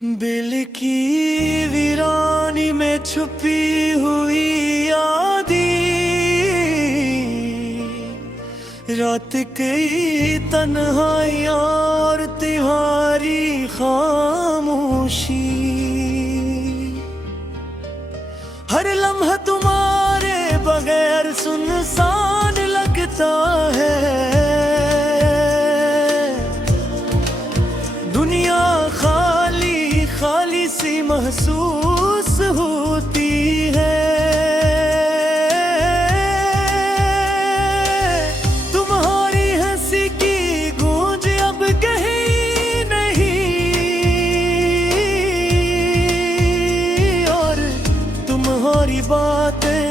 दिल की वीरानी में छुपी हुई यादें, रात की तन्हाई और तुम्हारी खामोशी, हर लम्हा तुम्हारे बगैर सुनसान लगता है। दुनिया खाली खाली सी महसूस होती है। तुम्हारी हंसी की गूंज अब कहीं नहीं, और तुम्हारी बातें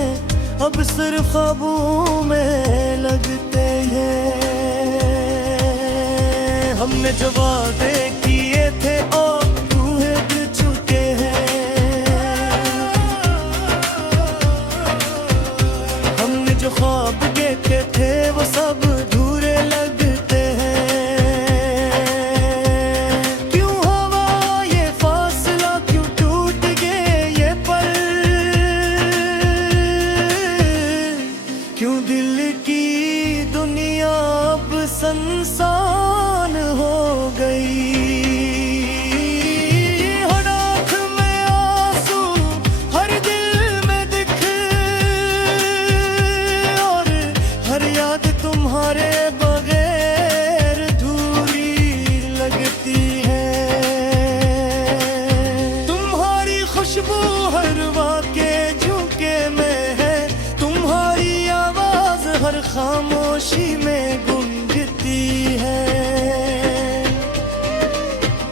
अब सिर्फ ख्वाबों में लगते हैं। हमने जो वादे किए थे और पूरे चुके हैं, हमने जो ख्वाब देखे थे वो सब अधूरे लगते हैं। क्यों हुआ ये फासला, क्यों टूट गए ये पल, क्यों दिल की दुनिया अब संसान हो गई। हर आँख में आंसू, हर दिल में दिख, और हर याद तुम्हारे बगैर अधूरी लगती है। तुम्हारी खुशबू हर वाक़े झुके में है, तुम्हारी आवाज़ हर खामोशी में गूंजती है,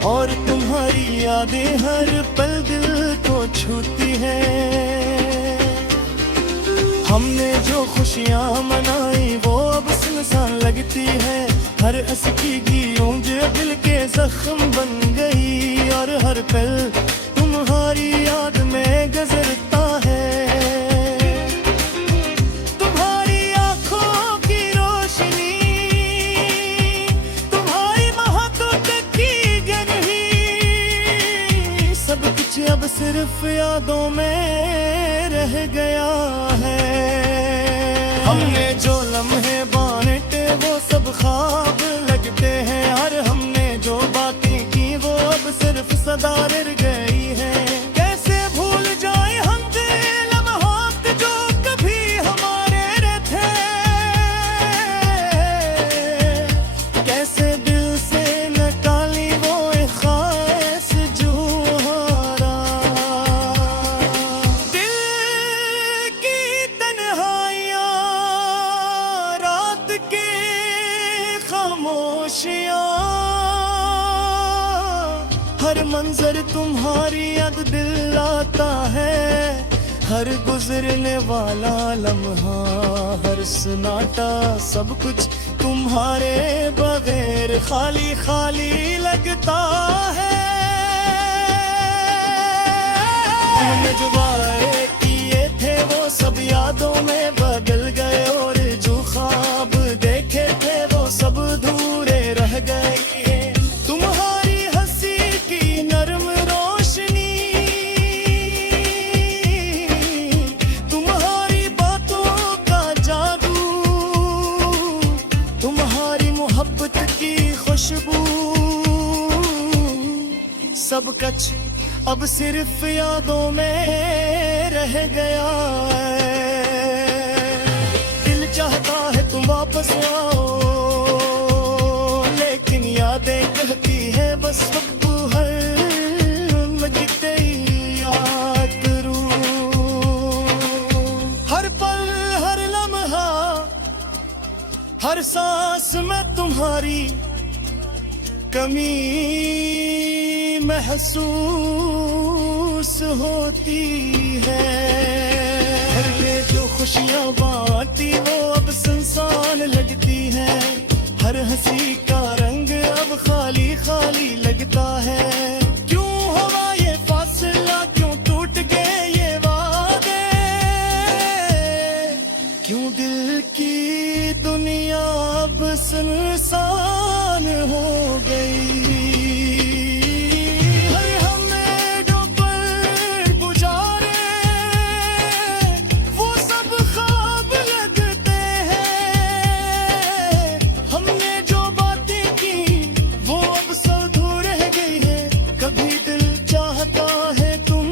और तुम्हारी यादें हर पल दिल को छूती हैं। हमने जो खुशियाँ मनाई वो अब सुनसान लगती है, हर हंसी की गूंज दिल के जख्म बन गई, और हर पल तुम्हारी याद में गुजरता है। तुम्हारी आंखों की रोशनी, तुम्हारी महक की गहरी, सब कुछ अब सिर्फ यादों में रह गया है। हमने जो लम्हे बांटे वो सब ख्वाब लगते हैं, और हमने जो बातें की वो अब सिर्फ सदा रह गई है। कैसे भूल जाए हम थे लम्हात जो कभी हमारे थे, कैसे दिल से निकाली वो एक ख्वाहिश जो हमारा। दिल की तन्हाइयाँ, रात की खामोशियाँ, हर मंजर तुम्हारी याद दिल आता है, हर गुजरने वाला लम्हा, हर सन्नाटा, सब कुछ तुम्हारे बगैर खाली खाली लगता है। हमने जो वादे किए थे वो सब यादों में बदल गए, और जो ख्वाब देखे थे वो सब अधूरे रह गए। तुम्हारी हंसी की नरम रोशनी, तुम्हारी बातों का जादू, तुम्हारी मोहब्बत की खुशबू, सब कुछ अब सिर्फ यादों में रह गया है। दिल चाहता है तुम वापस आओ, लेकिन यादें कहती है बस अब हर लगते ही याद करूं। हर पल हर लम्हा, हर सांस में तुम्हारी कमी महसूस होती है। घर में जो खुशियाँ बांटी वो अब सुनसान लगती है, हर हंसी का रंग अब खाली खाली लगता है। क्यों हुआ ये फासला, क्यों टूट गए ये वादे, क्यों दिल की दुनिया अब सुनसान हो गई। हर हम कभी दिल चाहता है तुम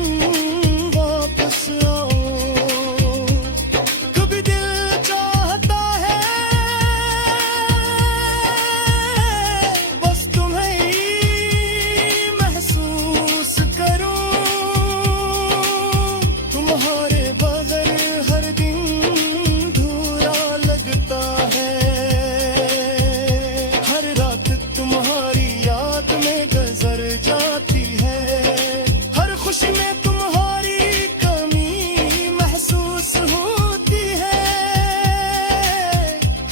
वापस आओ, कभी दिल चाहता है बस तुम्हें ही महसूस करूं। तुम्हारे बगैर हर दिन धूरा लगता है, हर रात तुम्हारी याद में गुजर जाती है, हर खुशी में तुम्हारी कमी महसूस होती है,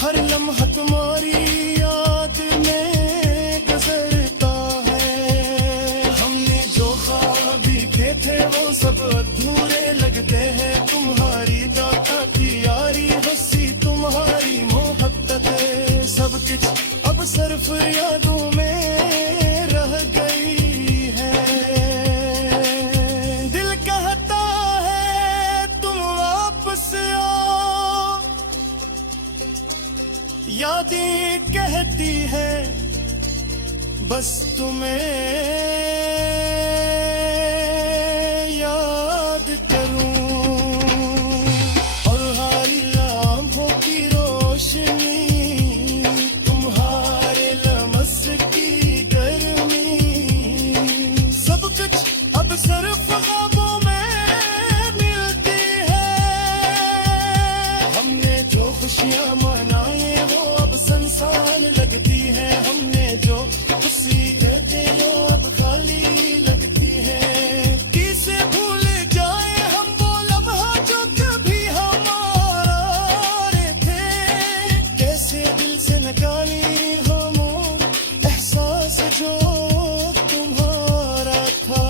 हर लम्हा तुम्हारी याद में गुजरता है। हमने जो ख्वाब देखे थे वो सब अधूरे लगते हैं, तुम्हारी दाता की यारी हंसी तुम्हारी मोहब्बत सब कुछ अब सिर्फ यादों में रह गई है। दिल कहता है तुम वापस आओ, यादें कहती है बस तुम्हें याद करूं। और हर लम्हों की रोशनी, तुम्हारे लमस की गर्मी, सब कुछ अब सिर्फ ख्वाबों में मिलती है। हमने जो खुशियां मनाई वो अब संसान लगती है, हमने जो खुशी देते वो अब खाली लगती है। किसे भूल जाए हम वो लम्हा जो कभी हमारे थे, कैसे दिल से निकाली हम वो एहसास जो तुम्हारा था।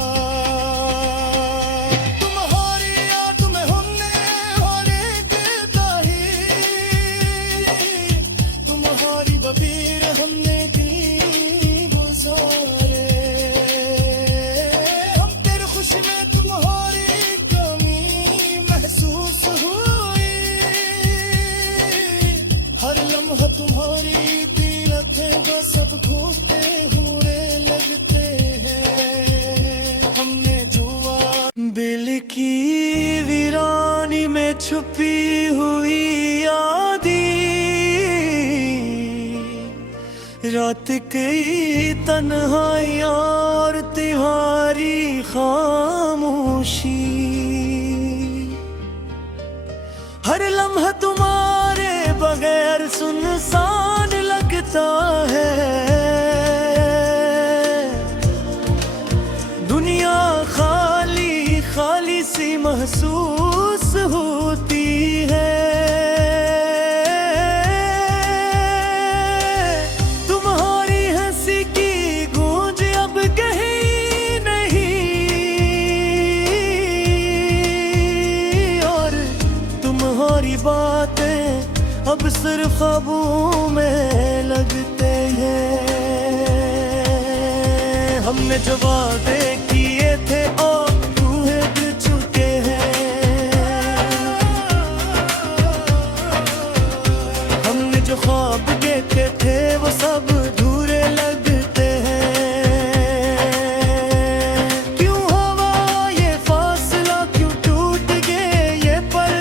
तुम्हारी याद में हमने हर एक दाही, तुम्हारी बबीर हमने दी गुजारे, हम तेरी खुशी में तुम्हारी कमी महसूस हुई, हर लम्हा तुम्हारी दीरत बस सब घूमते हुए लगते हैं। हमने जुआ दिल की वीरानी में छुपी हुई यादी, रात की तन्हाई और तुम्हारी खामोशी, हर लम्हा तुम्हारे बगैर सुनसान लगता है। दुनिया खाली खाली सी महसूस होती है। तुम्हारी हंसी की गूंज अब कहीं नहीं, और तुम्हारी बातें अब सिर्फ ख्वाबों में लगते हैं। हमने जो वादे किए थे और पूरे कर चुके हैं, हमने जो ख्वाब देखे थे वो सब अधूरे लगते हैं। क्यों हुआ ये फासला, क्यों टूट गए ये पल,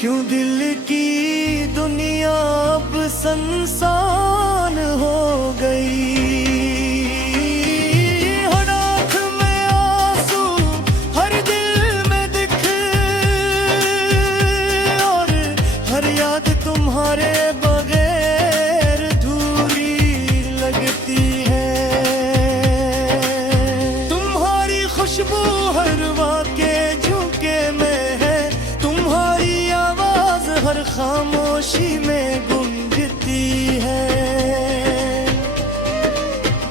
क्यों दिल की दुनिया अब संसान हो गई। हर आँख में आंसू, हर दिल में दिख, और हर याद तुम्हारे बगैर अधूरी लगती है। तुम्हारी खुशबू हर वाक़े झुके में है, तुम्हारी आवाज हर खामोशी में गूंजती है,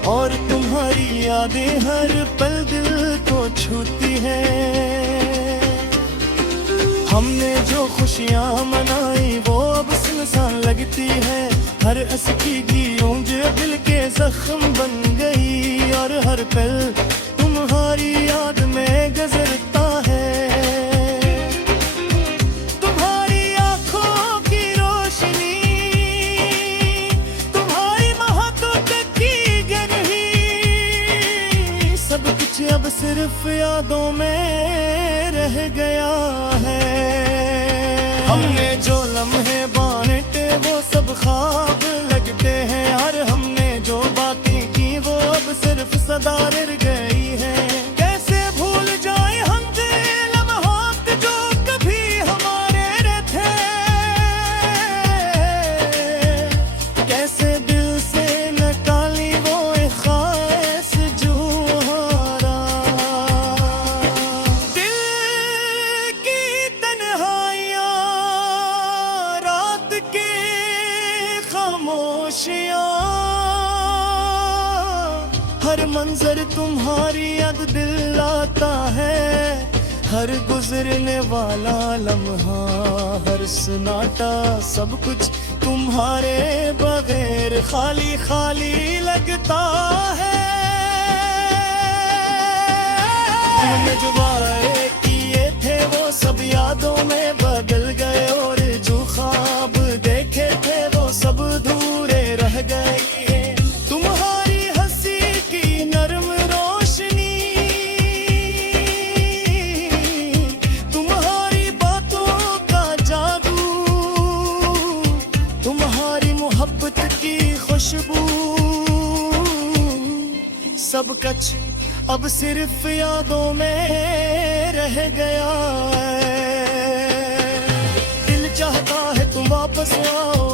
और तुम्हारी यादें हर पल दिल को छूती है। हमने जो खुशियां मनाई वो अब सुनसान लगती है, हर असकी गूंज दिल के जख्म बन गई, और हर पल तुम्हारी याद में गुजरता है। तुम्हारी आंखों की रोशनी, तुम्हारी महक की सिर्फ यादों में रह गया है। हमने जो लम्हे बांटे वो सब ख्वाब लगते हैं, और हमने जो बातें की वो अब सिर्फ सदा रह गई है। कैसे भूल जाए हम ये लम्हात जो कभी हमारे थे, कैसे दिल से निकाली वो एक ख्वाहिश जो हमारा। दिल की तन्हाइयाँ, रात की खामोशियाँ, हर मंजर तुम्हारी याद दिल आता है। हर गुजरने वाला लम्हा, हर सन्नाटा, सब कुछ तुम्हारे बगैर खाली खाली लगता है। हमने जो वादे किए थे वो सब यादों में बदल गए, और जो ख्वाब देखे थे वो सब अधूरे रह गए। तुम्हारी हंसी की नरम रोशनी, तुम्हारी बातों का जादू, तुम्हारी मोहब्बत की खुशबू, सब कुछ अब सिर्फ यादों में रह गया है। दिल चाहता है तुम वापस आओ,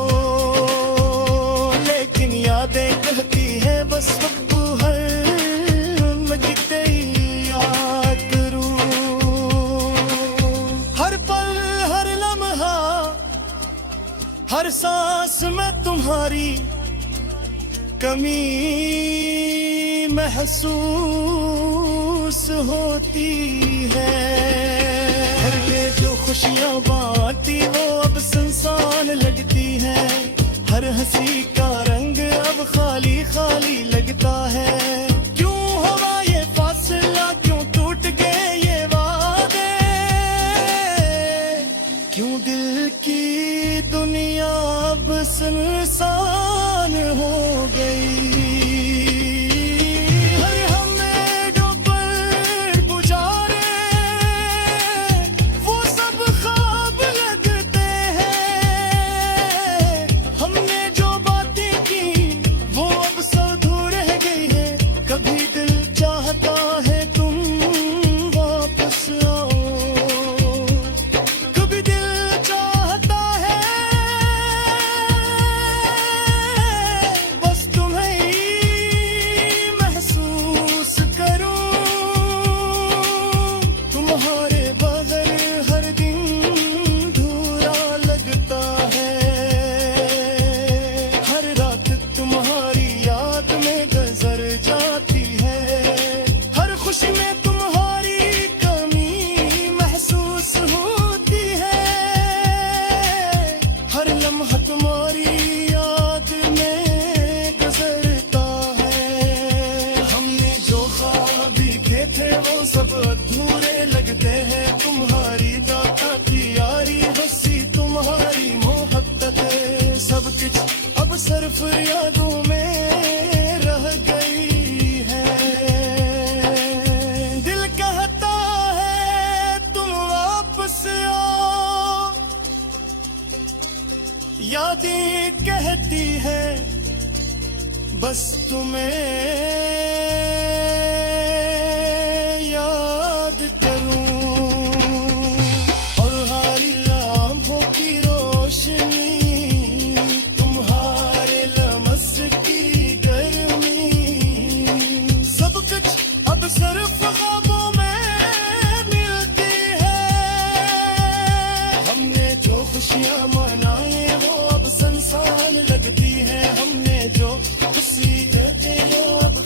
लेकिन यादें कहती है बस अब हर लगते ही याद करूं। हर पल, हर लम्हा, हर सांस में तुम्हारी कमी महसूस होती है। हर ये जो खुशियाँ बांटी वो अब सुनसान लगती है। हर हंसी का रंग अब खाली खाली लगता है। क्यों हुआ ये फासला, क्यों टूट गए ये वादे, क्यों दिल की दुनिया अब सुनसान हो गई। तुम्हारी याद में गुजरता है। हमने जो ख्वाब देखे थे वो सब अधूरे लगते हैं। तुम्हारी दाता की यारी, हंसी तुम्हारी मोहब्बत, सब कुछ अब सिर्फ यादों में रह गई है। दिल कहता है तुम वापस आओ, यादें कहती है बस तुम्हें याद करूं। और हरी लम्हों की रोशनी, तुम्हारे लमस की गर्मी, सब कुछ अब सिर्फ ख्वाबों में मिलती है। हमने जो खुशियाँ मनाई वो अब संसान लगती है। हमने जो खुशी देते वो अब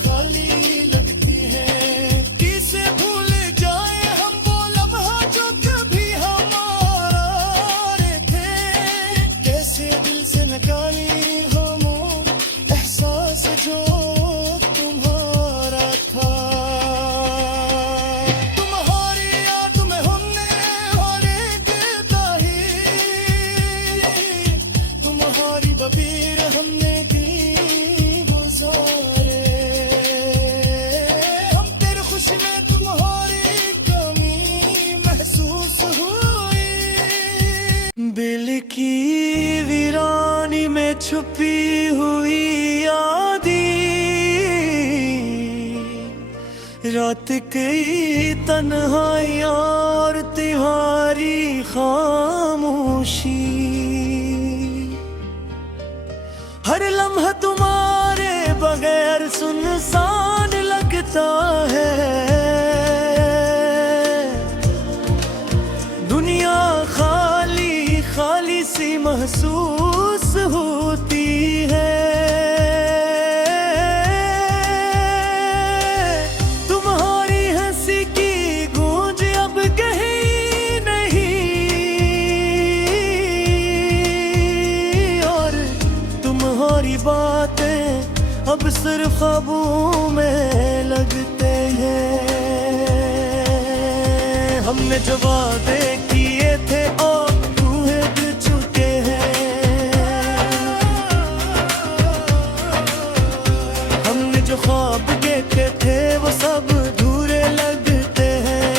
तड़पी हुई आधी रात की तन्हाई और तुम्हारी खामोशी, हर लम्हा तुम्हारे बगैर सुनसान लगता है। दुनिया खाली खाली सी महसूस होती है। तुम्हारी हंसी की गूंज अब कहीं नहीं, और तुम्हारी बातें अब सिर्फ ख्वाबों में लगते हैं। हमने जो वादे किए थे और रूहें गिर चुके हैं। हमने जो ख्वाब देखे थे वो सब अधूरे लगते हैं।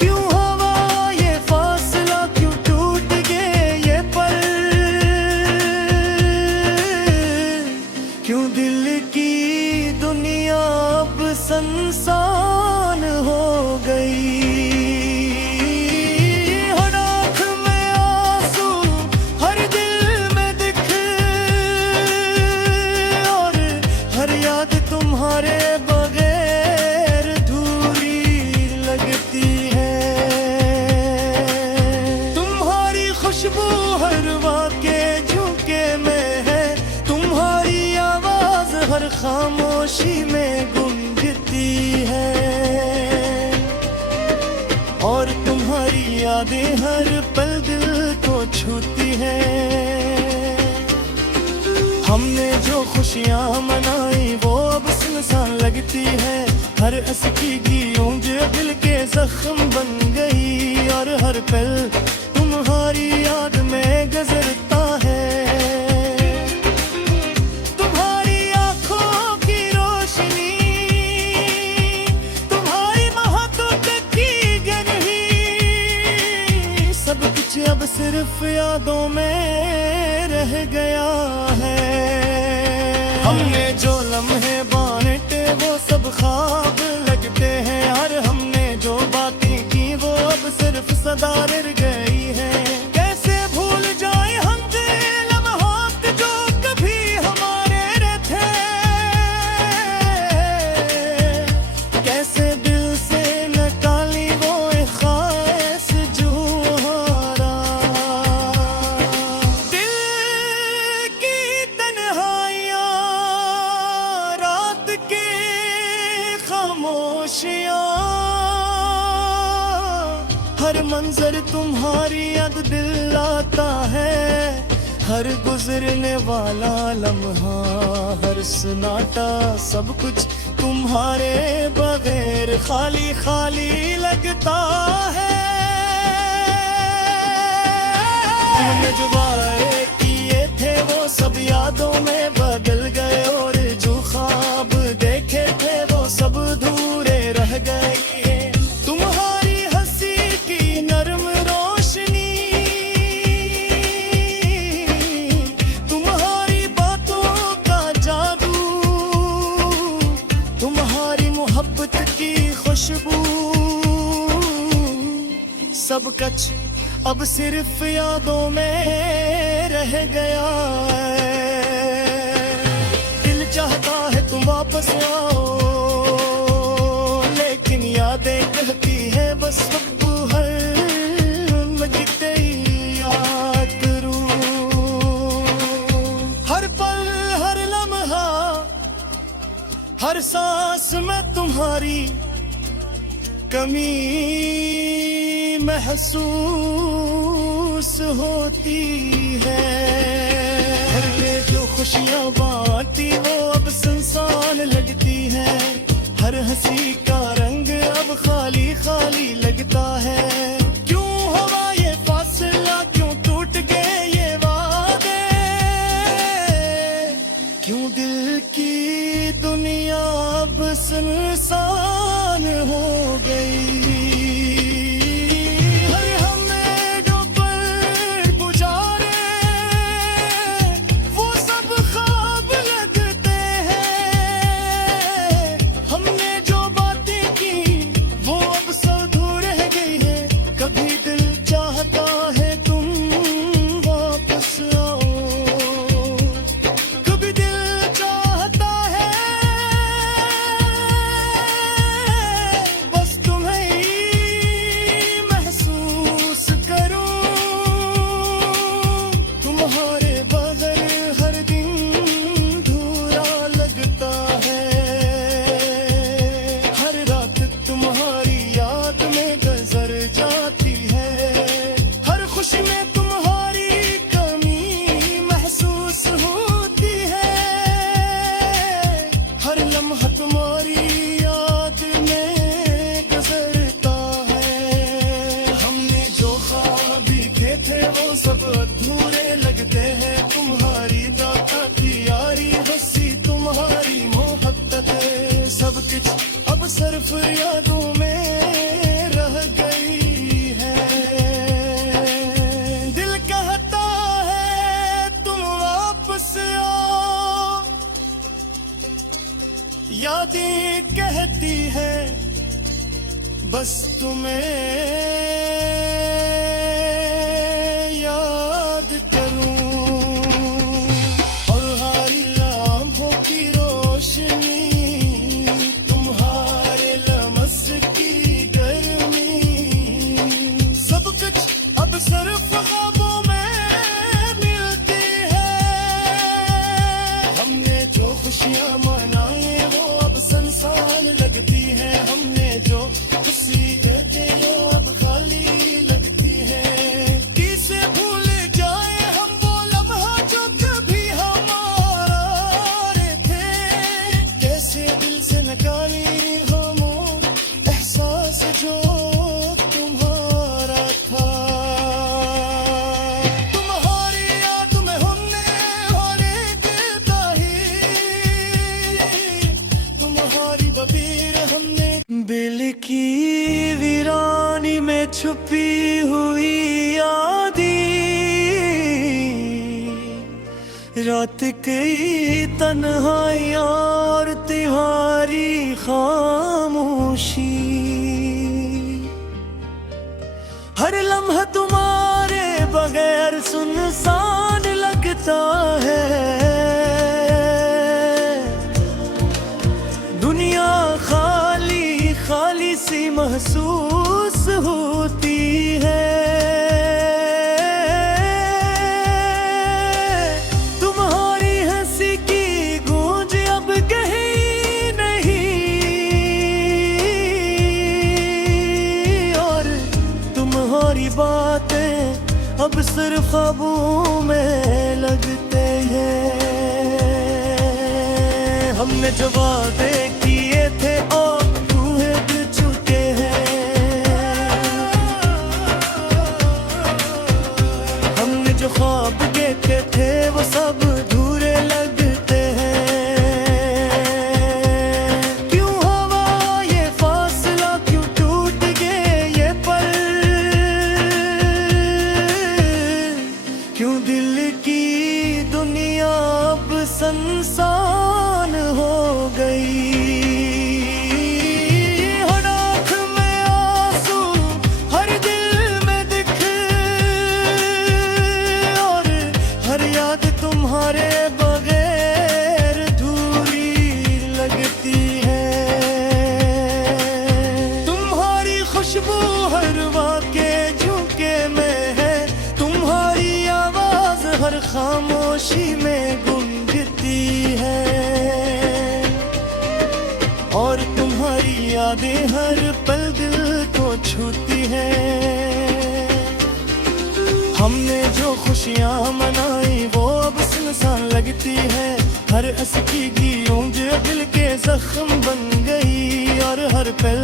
क्यों हवा ये फासला, क्यों टूट गए ये पल, क्यों दिल की दुनिया अब संसान हो गई। हर आँख में आंसू, हर दिल में दिख, और हर याद तुम्हारे बगैर अधूरी लगती है। तुम्हारी खुशबू हर वाक़े झुके में है, तुम्हारी आवाज हर खामोशी में गूंजती है, और तुम्हारी यादें हर पल दिल को छूती है। हमने जो खुशियाँ मनाई वो अब सुनसान लगती है। हर असकी की गूंज दिल के जख्म बन गई, और हर पल तुम्हारी याद में गुजरता है। तुम्हारी आंखों की रोशनी, तुम्हारी मोहब्बत की गहरी, सब कुछ अब सिर्फ यादों में रह गया है। हमने जो लम्हे बांटे वो सब ख्वाब लगते हैं, और हमने जो बातें की वो अब सिर्फ सदा रह गई है। कैसे भूल जाए हम लम्हात जो कभी हमारे थे, कैसे दिल से निकाली वो ख्वाहिश जो हमारा। दिल की तन्हाइयाँ, रात की खामोशियाँ, हर मंजर तुम्हारी याद दिल आता है। हर गुजरने वाला लम्हा, हर सन्नाटा, सब कुछ तुम्हारे बगैर खाली खाली लगता है। हमने जो वादे किए थे वो सब यादों में बदल गए, और जो ख्वाब देखे थे वो सब अधूरे रह गए। तुम्हारी हंसी की नरम रोशनी, तुम्हारी बातों का जादू, तुम्हारी मोहब्बत की खुशबू, सब कुछ अब सिर्फ यादों में रह गया है। दिल चाहता है तुम वापस आओ, लेकिन यादें कहती है बस अब हर लगते ही याद करूं। हर पल हर लम्हा, हर सांस में तुम्हारी कमी महसूस होती है। हर ये जो खुशियाँ बांटी वो अब सुनसान लगती है। हर हंसी का रंग अब खाली खाली लगता है। क्यों हुआ ये फासला, क्यों टूट गए ये वादे, क्यों दिल की दुनिया अब सुनसान हो गई। हर हमें जो पल गुजारे कुछ अब सिर्फ यादों में रह गई है। दिल कहता है तुम वापस आओ, यादें कहती है बस तुम्हें याद करूं। और हरी लम्हों की रोशनी, तुम्हारे लमस की गर्मी, सब कुछ अब सिर्फ ख्वाबों में मिलती है। हमने जो खुशियां मनाई वो अब संसान लगती है। हमने जो खुशी देते वो अब खाली लगती है। किसे भूल जाए हम वो लम्हा जो कभी हमारा थे, कैसे दिल से निकाली हम एहसास जो तुम्हारा था। तुम्हारी याद में हमने होने देता ही, तुम्हारी बबीर हमने बिल की वीरानी में छुपी हुई यादी, रात की तन्हाई और तुम्हारी खामोशी। हर लम्हा तुम्हारे बगैर सुनसान लगता है। दुनिया खाली खाली सी महसूस होती है। तुम्हारी हंसी की गूंज अब कहीं नहीं, और तुम्हारी बातें अब सिर्फ ख्वाबों में लगते हैं। हमने जो वादे किए थे और पूरे कर चुके हैं। हमने जो ख्वाब देखे थे वो सब अधूरे लगते हैं। क्यों हुआ ये फासला, क्यों टूट गए ये पल, क्यों दिल की दुनिया अब संसान हो गई। हर आँख में आंसू, हर दिल में दिख, और हर याद तुम्हारे बगैर अधूरी लगती है। तुम्हारी खुशबू हर वाक़े झुके में है, तुम्हारी आवाज़ हर खामोशी में गूंजती है, और तुम्हारी यादें हर पल दिल को छूती है। हमने जो खुशियां मनाई वो अब सुनसान लगती है। हर हंसी की गूंज दिल के जख्म बन गई, और हर पल